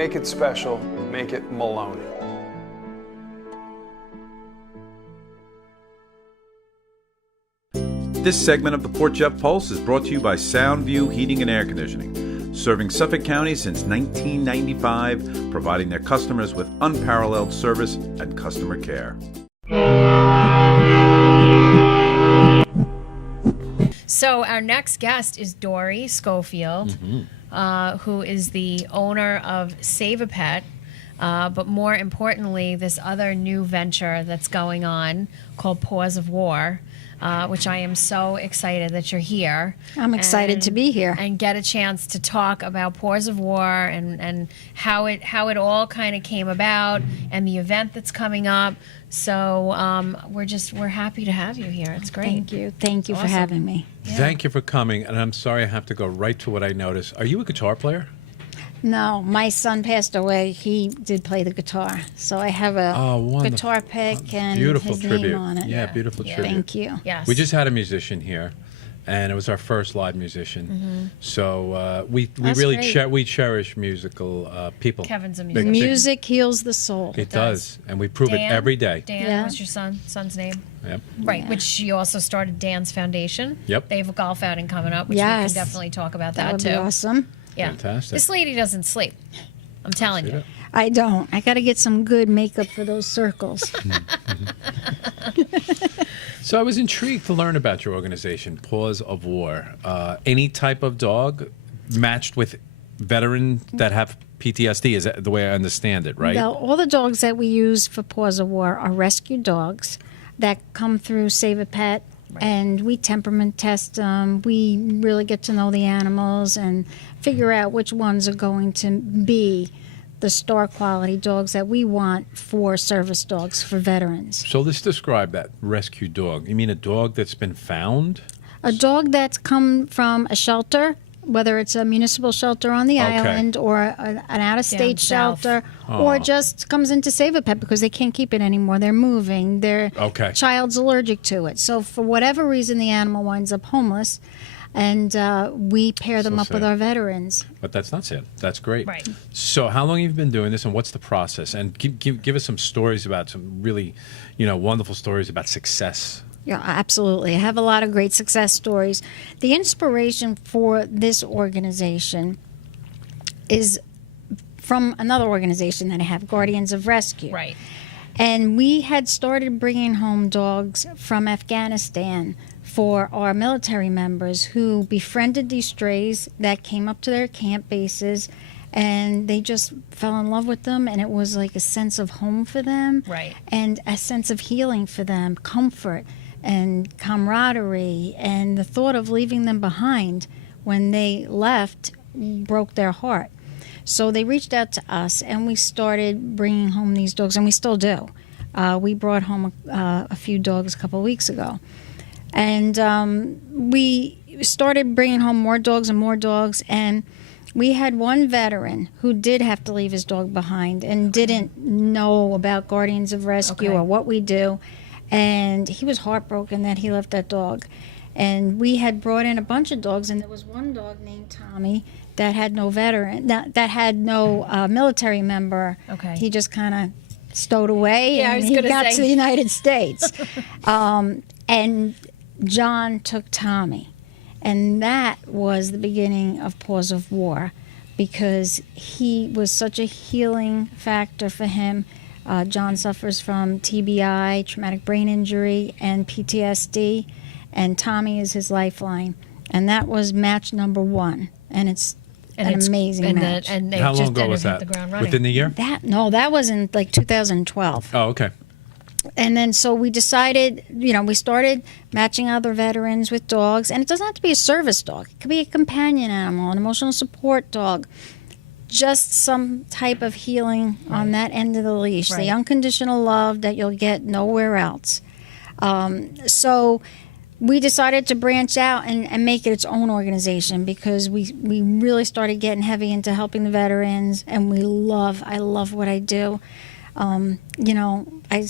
Make it special. Make it Maloney. This segment of the Port Jeff Pulse is brought to you by Soundview Heating and Air Conditioning, serving Suffolk County since 1995, providing their customers with unparalleled service and customer care. So our next guest is Dori Scofield, who is the owner of Save a Pet, but more importantly, this other new venture that's going on called Paws of War. Which I am so excited that you're here. I'm excited to be here. And get a chance to talk about Paws of War and how it all kind of came about and the event that's coming up. So we're happy to have you here. It's great. Thank you for having me. Yeah. Thank you for coming. And I'm sorry I have to go right to what I noticed. Are you a guitar player? No, my son passed away. He did play the guitar, so I have a guitar pick and beautiful his tribute. name on it. Yeah, beautiful tribute. Thank you. Yes. We just had a musician here, and it was our first live musician. So we really we cherish musical people. Kevin's a musician. Music heals the soul. It does, and we prove it every day. Dan was your son's name. Yep. Right, which you also started Dan's Foundation. Yep. They have a golf outing coming up, which we can definitely talk about that would too. Be awesome. Yeah. Fantastic. This lady doesn't sleep. I'm telling you. I don't. I got to get some good makeup for those circles. So I was intrigued to learn about your organization, Paws of War. Any type of dog matched with veterans that have PTSD, is that the way I understand it, right? Well, all the dogs that we use for Paws of War are rescue dogs that come through Save a Pet. Right. And we temperament test them. We really get to know the animals and figure out which ones are going to be the star quality dogs that we want for service dogs for veterans. So let's describe that rescue dog. You mean a dog that's been found? A dog that's come from a shelter, whether it's a municipal shelter on the island or an out-of-state shelter, or just comes in to Save a Pet because they can't keep it anymore. They're moving. Their child's allergic to it. So for whatever reason, the animal winds up homeless, and we pair them up with our veterans. But that's not sad. That's great. Right. So how long have you been doing this, and what's the process? And give us some stories about some really, wonderful stories about success. Yeah, absolutely. I have a lot of great success stories. The inspiration for this organization is from another organization that I have, Guardians of Rescue. Right. And we had started bringing home dogs from Afghanistan for our military members who befriended these strays that came up to their camp bases, and they just fell in love with them, and it was like a sense of home for them. Right. And a sense of healing for them, comfort and camaraderie, and the thought of leaving them behind when they left broke their heart. So they reached out to us, and we started bringing home these dogs, and we still do. We brought home a few dogs a couple of weeks ago. And we started bringing home more dogs, and we had one veteran who did have to leave his dog behind and didn't know about Guardians of Rescue or what we do. And he was heartbroken that he left that dog. And we had brought in a bunch of dogs, and there was one dog named Tommy that had no veteran, that had no military member. Okay. He just kind of stowed away, and he got to the United States. And John took Tommy. And that was the beginning of Paws of War, because he was such a healing factor for him. John suffers from TBI, traumatic brain injury, and PTSD, and Tommy is his lifeline. And that was match number 1, and it's an amazing match. And how long ago was that? Within the year? That was in like 2012. Oh, okay. And then so we decided, we started matching other veterans with dogs, and it doesn't have to be a service dog. It could be a companion animal, an emotional support dog. Just some type of healing on that end of the leash, the unconditional love that you'll get nowhere else. So we decided to branch out and make it its own organization, because we really started getting heavy into helping the veterans, and I love what I do. I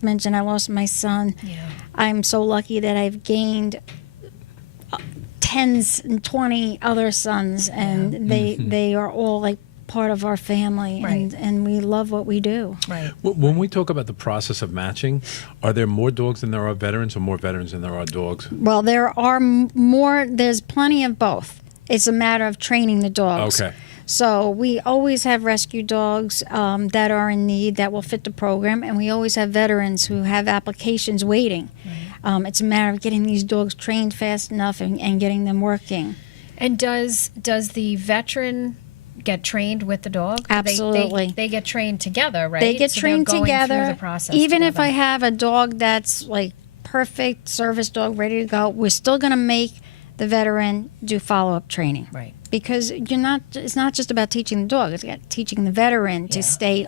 mentioned I lost my son. Yeah. I'm so lucky that I've gained 10s and 20 other sons, and they are all like part of our family, Right. and we love what we do. Right. When we talk about the process of matching, are there more dogs than there are veterans, or more veterans than there are dogs? Well, there are more. There's plenty of both. It's a matter of training the dogs. Okay. So we always have rescue dogs that are in need that will fit the program, and we always have veterans who have applications waiting. It's a matter of getting these dogs trained fast enough and getting them working. And does the veteran get trained with the dog? Absolutely. They get trained together, right? They get So they're trained going together. through the process Even if together. I have a dog that's like perfect service dog ready to go, we're still going to make the veteran do follow-up training. Right. Because it's not just about teaching the dog, it's about teaching the veteran to Yeah. stay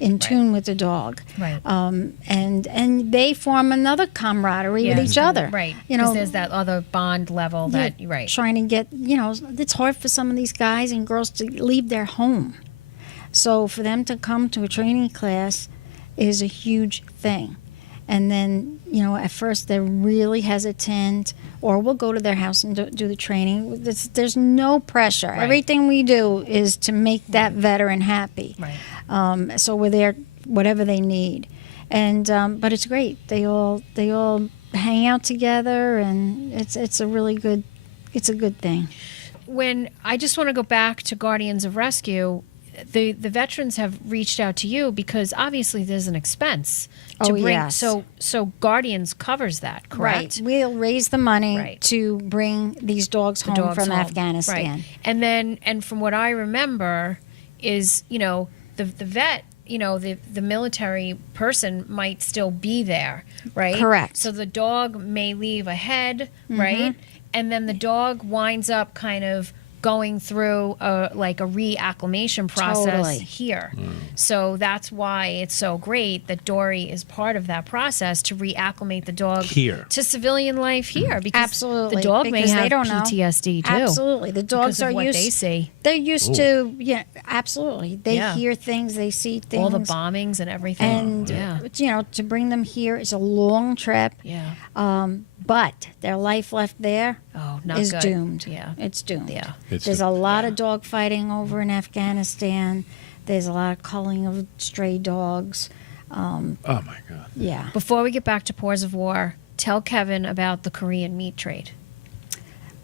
in tune with the dog. Right. And they form another camaraderie with each other. Right. You Because know, there's that other bond level that, right. trying to get, it's hard for some of these guys and girls to leave their home. So for them to come to a training class is a huge thing. And then, at first they're really hesitant, or we'll go to their house and do the training. There's no pressure. Right. Everything we do is to make that veteran happy. Right. So we're there, whatever they need. And but it's great. They all hang out together, and it's a really good, it's a good thing. When I just want to go back to Guardians of Rescue, the veterans have reached out to you because obviously there's an expense to bring. Yes. So Guardians covers that, correct? Right. We'll raise the money Right. to bring these dogs home Dogs from home. Afghanistan. Right. And from what I remember is, the vet, the military person might still be there, right? Correct. So the dog may leave ahead, right? And then the dog winds up kind of going through a reacclimation process Totally. here. So that's why it's so great that Dori is part of that process to reacclimate the dog Here. to civilian life here, because Absolutely. the dog may Because they have don't know. PTSD too. Absolutely. The dogs because of are what used. they see. They're used to. Yeah. Absolutely. They Yeah. hear things. They see things. All the bombings and everything. And to bring them here is a long trip. Yeah. But their life left there Oh, not is good. doomed. Yeah. It's doomed. Yeah. There's a lot of dog fighting over in Afghanistan. There's a lot of culling of stray dogs. Oh my God. Yeah. Before we get back to Paws of War, tell Kevin about the Korean meat trade.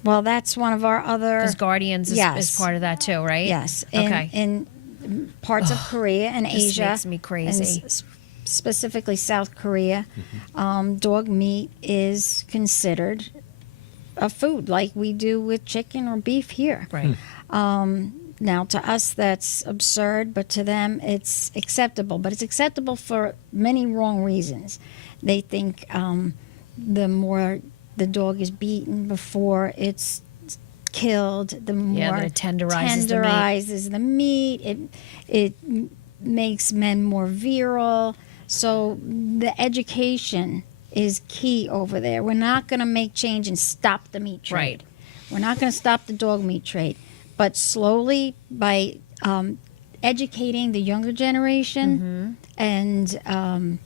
Well, that's one of our other. Because Guardians is Yes. part of that too, right? Yes. Okay. In parts of Korea and This Asia. makes me crazy. and specifically South Korea, dog meat is considered a food like we do with chicken or beef here. Right. Now, to us, that's absurd, but to them, it's acceptable. But it's acceptable for many wrong reasons. They think the more the dog is beaten before it's killed, the more that it tenderizes the meat. It makes men more virile. So the education is key over there. We're not going to make change and stop the meat trade. Right. We're not going to stop the dog meat trade. But slowly, by educating the younger generation and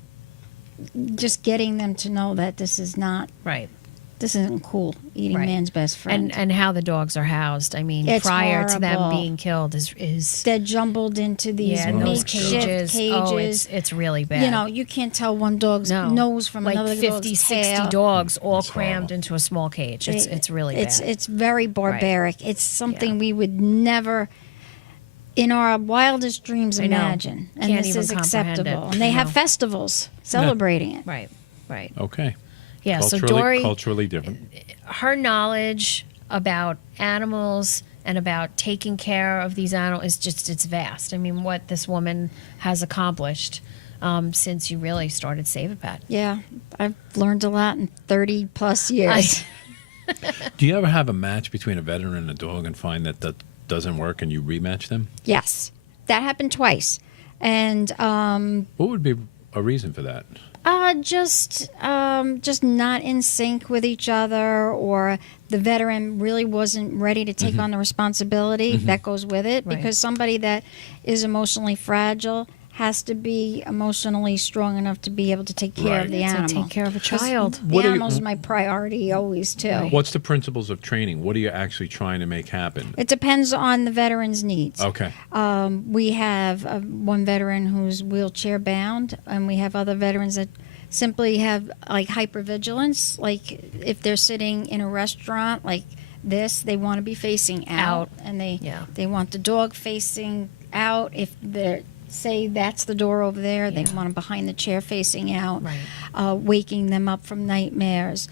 just getting them to know that this isn't cool, eating Right. man's best friend. And how the dogs are housed. I mean, It's prior to them horrible. being killed is They're jumbled into these in those makeshift cages. Oh, it's really bad. You can't tell one dog's No. nose from like another 50, dog's 60 tail. dogs all That's crammed horrible. into a small cage. It's really bad. It's very barbaric. It's something Yeah. we would never, in our wildest dreams, I know. imagine. And Can't this even is comprehend acceptable. it. And they I have know. festivals celebrating it. Right. Okay. Yeah, so Dori, Culturally different. her knowledge about animals and about taking care of these animals it's vast. I mean, what this woman has accomplished since you really started Save a Pet. Yeah, I've learned a lot in 30 plus years. Do you ever have a match between a veteran and a dog and find that doesn't work and you rematch them? Yes, that happened twice. And What would be a reason for that? just not in sync with each other, or the veteran really wasn't ready to take on the responsibility that goes with it. Right. Because somebody that is emotionally fragile has to be emotionally strong enough to be able to take care Right. of the To animal. take care of a 'Cause child. The What are you- animal's my priority always, too. What's the principles of training? What are you actually trying to make happen? It depends on the veteran's needs. Okay. We have one veteran who's wheelchair bound, and we have other veterans that simply have like hypervigilance. Like if they're sitting in a restaurant like this, they want to be facing out, and they want the dog facing out. If they're say that's the door over there, they want them behind the chair facing out. Right. Waking them up from nightmares,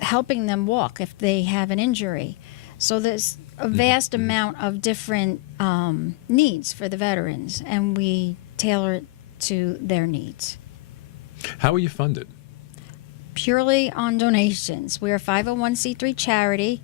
helping them walk if they have an injury. So there's a vast amount of different needs for the veterans, and we tailor it to their needs. How are you funded? Purely on donations. We're a 501c3 charity,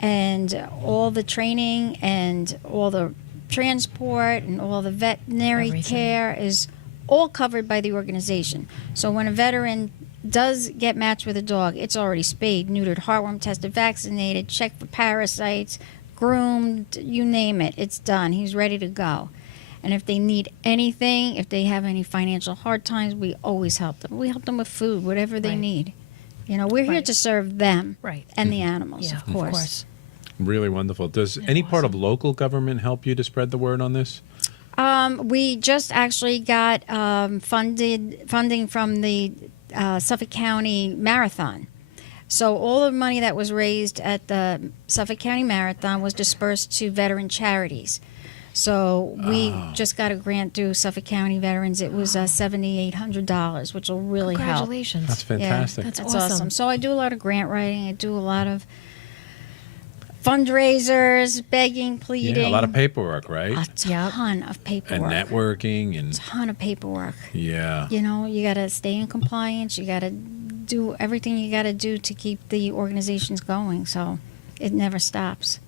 and all the training and all the transport and all the veterinary Everything. care is all covered by the organization. So when a veteran does get matched with a dog, it's already spayed, neutered, heartworm tested, vaccinated, checked for parasites, groomed, you name it, it's done. He's ready to go. And if they need anything, if they have any financial hard times, we always help them. We help them with food, whatever they Right. need. You know, we're here Right. to serve them Right. and the animals, Yeah, of course. Really wonderful. Does any part of local government help you to spread the word on this? We just actually got funding from the Suffolk County Marathon. So all the money that was raised at the Suffolk County Marathon was dispersed to veteran charities. So we just got a grant through Suffolk County Veterans. It was $7,800, which will really help. Congratulations. That's fantastic. That's That's awesome. awesome. So I do a lot of grant writing. I do a lot of fundraisers, begging, pleading. Yeah, a lot of paperwork, right? A Yep. ton of And paperwork. networking and Ton of paperwork. yeah. You know, you got to stay in compliance. You got to do everything you got to do to keep the organizations going. So it never stops.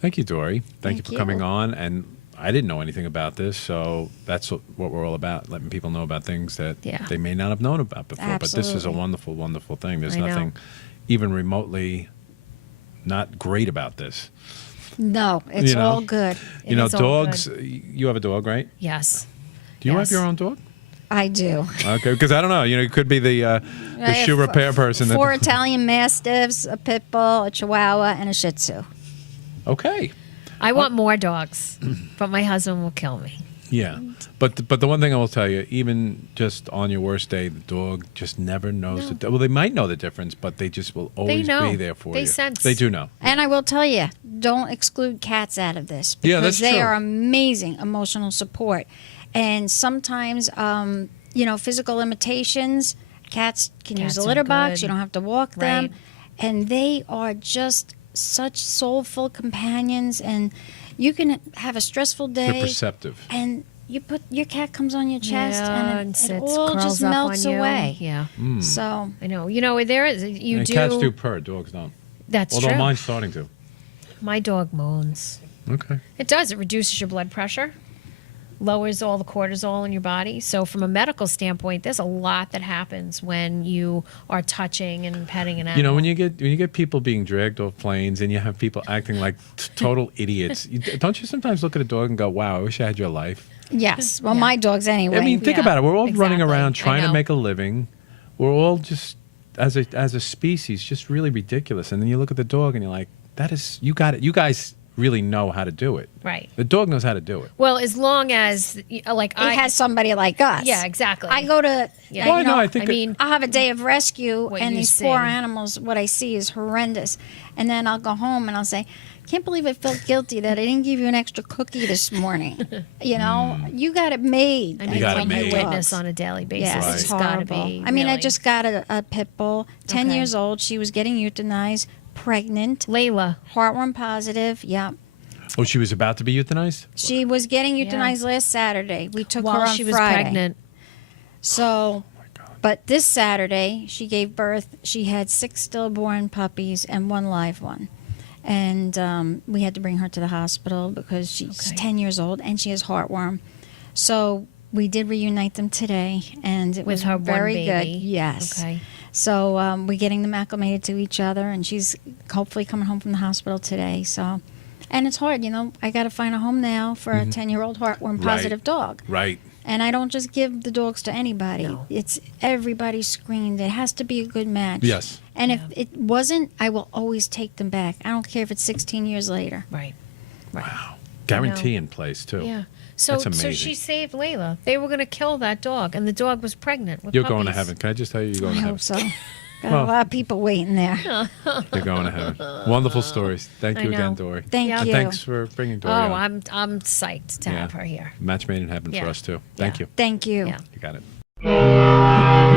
Thank you, Dori. Thank you Thank for you. coming on. And I didn't know anything about this, so that's what we're all about, letting people know about things that Yeah. they may not have known about before. But this is a Absolutely. wonderful, wonderful thing. There's I know. nothing even remotely not great about this. No, it's You know? all good. You know, is all dogs, you have a dog, right? Yes. Do you Yes. have your own dog? I do. Okay, because I don't know. You know, it could be the I shoe have repair person. Four Italian Mastiffs, a Pit Bull, a Chihuahua, and a Shih Tzu. Okay. I want more dogs, but my husband will kill me. Yeah, but the one thing I will tell you, even just on your worst day, the dog just never knows. No. Well, they might know the difference, but they just will always know. be there for They you. sense. They do know. And I will tell you, don't exclude cats out of this because Yeah, that's they true. are amazing emotional support. And sometimes, physical limitations, cats can use Cats a are litter box. good. You don't have to walk them. Right. And they are just such soulful companions. And you can have a stressful They're day. perceptive. And your cat comes on your chest Yeah, and it sits, all curls just up melts on you. away. Yeah. So I know. You know, there is you And do. cats do purr, dogs don't. That's Although true. mine's starting to. My dog moans. Okay. It does. It reduces your blood pressure, lowers all the cortisol in your body. So, from a medical standpoint, there's a lot that happens when you are touching and petting an animal. You know, when you get people being dragged off planes and you have people acting like total idiots, don't you sometimes look at a dog and go, "Wow, I wish I had your life." yes, well, my dogs anyway. I mean, think Yeah, about it. We're all running exactly. around I trying to know. make a living. We're all just as a species just really ridiculous. And then you look at the dog and you're like, "That is you got it. You guys really know how to do it. Right. The dog knows how to do it." Well, as long as like it has somebody like us. Yeah, exactly. I go to, Yeah. Well, you no, know, I think I mean, I'll have a day of rescue, What and you these poor see. animals, what I see is horrendous. And then I'll go home and I'll say, can't believe I felt guilty that I didn't give you an extra cookie this morning. You know, you got it made. I mean, got it what made. you witness on a daily basis. Yes, Right. it's It's got to horrible. be. I mean, I really- just got a pit bull, 10 Okay. years old. She was getting euthanized, pregnant, Layla. heartworm positive. Yeah. Oh, she was about to be euthanized? She was getting euthanized last Saturday. We took her While on she was Friday. pregnant. So, but this Saturday she gave birth. She had 6 stillborn puppies and 1 live one, and we had to bring her to the hospital because she's Okay. 10 years old and she has heartworm. So we did reunite them today, and it With was her one very good. baby. Yes. Okay. So we're getting them acclimated to each other, and she's hopefully coming home from the hospital today. So. And it's hard, I got to find a home now for a 10-year-old heartworm positive dog. Right. And I don't just give the dogs to anybody. No. It's everybody's screened. It has to be a good match. Yes. And if it wasn't, I will always take them back. I don't care if it's 16 years later. Right. Right. Wow. Guarantee in place, too. Yeah. So, That's so amazing. she saved Layla. They were going to kill that dog, and the dog was pregnant with You're going to puppies. heaven. Can I just tell you, you're going I to heaven? hope so. Got Well- a lot of people waiting there. You're going to heaven. Wonderful stories. Thank I you again, know. Dori. Thank Yeah. you. Thanks for bringing Dori Oh, on. I'm psyched to have her here. Match made in heaven for Yeah. us, too. Thank Yeah. you. Thank you. Yeah. You got it.